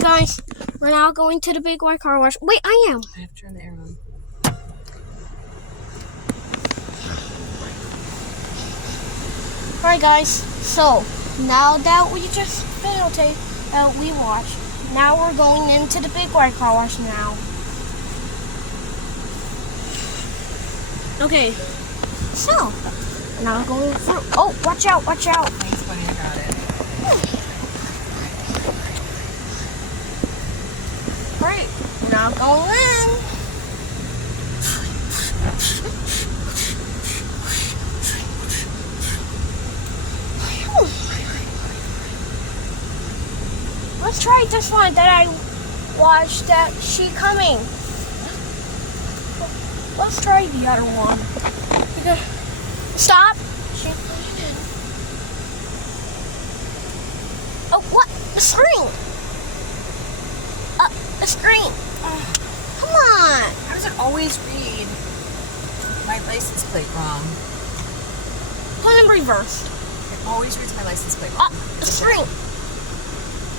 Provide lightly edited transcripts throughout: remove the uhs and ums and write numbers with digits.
Alright guys, we're now going to the big white car wash. Wait, I am. I have to turn the air on. Alright guys, so now that we just videotaped that we watched, now we're going into the big white car wash now. Okay, so now going through. Oh, watch out, watch out. Thanks, buddy, I got it. Alright, we're now going in. Let's try this one that I watched that She Coming. Let's try the other one. Okay. Stop. Oh, what? The screen. The screen. Come on. How does it always read my license plate wrong? Put it in reverse. It always reads my license plate wrong. The screen.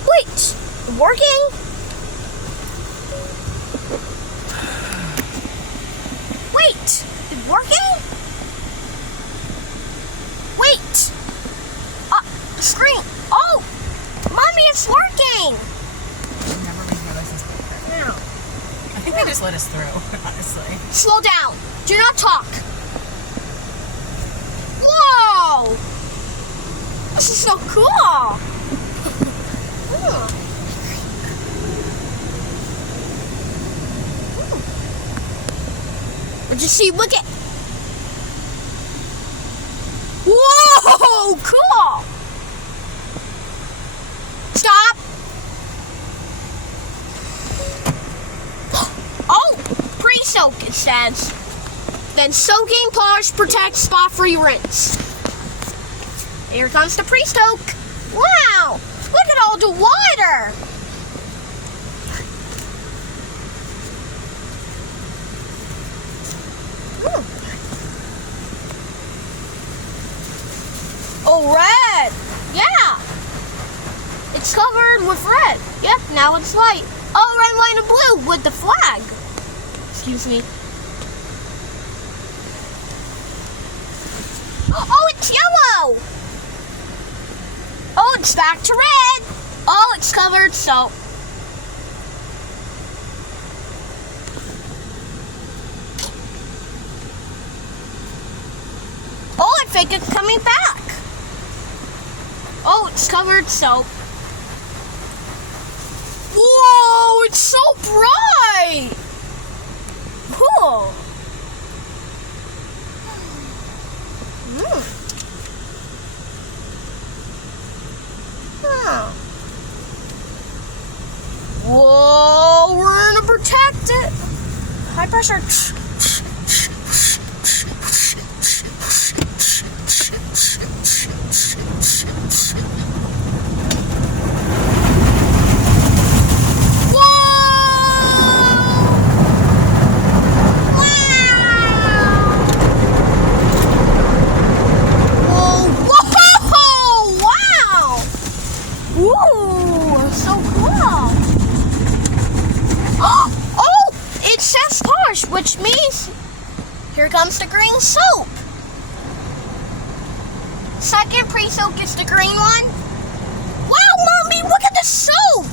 Wait. Working? Wait. It's working? Wait. The screen. Oh. Mommy, it's working. It never reads my license plate correctly. Now. I think they just let us through, honestly. Slow down. Do not talk. Whoa. This is so cool. But you see, look at. Whoa, cool. Stop. Oh, pre-soak it says. Then soaking, polish, protect, spot-free rinse. Here comes the pre-soak. Wow, look at all the water. Oh, red. Yeah. It's covered with red. Yep, now it's white. Oh, red, white, and blue with the flag. Excuse me. Oh, it's yellow. Oh, it's back to red. Oh, it's covered, so. Oh, I think it's coming back. Oh, it's covered soap. Whoa, it's so bright. Cool. Huh. Whoa, we're gonna protect it. High pressure. Which means here comes the green soap. Second pre-soak is the green one. Wow, Mommy, look at the soap.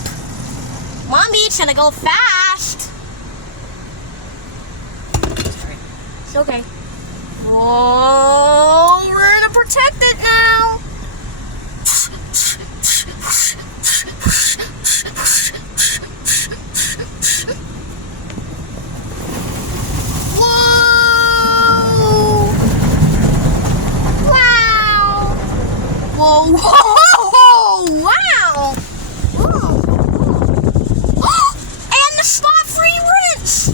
Mommy, it's gonna go fast. Sorry. It's okay. Oh, we're gonna protect it now. Whoa, whoa, wow! And the spot-free rinse!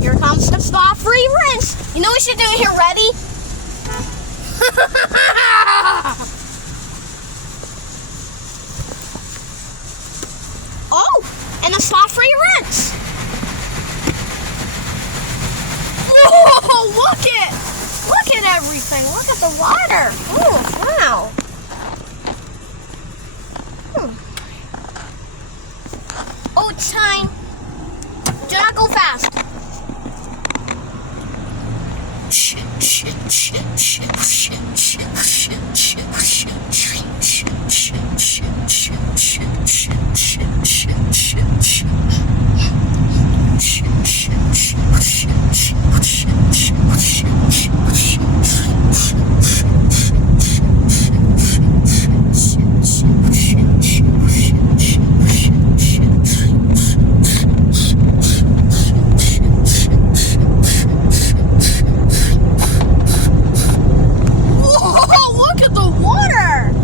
Here comes the spot-free rinse. You know what we should do here, ready? Oh, and the spot-free rinse. Whoa, look at everything. Look at the water. Oh, wow. it's time. Do not go fast. Whoa, look at the water!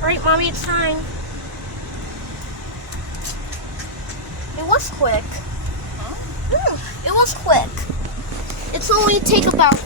Alright, Mommy, it's time. It was quick. Huh? It was quick. It's only take about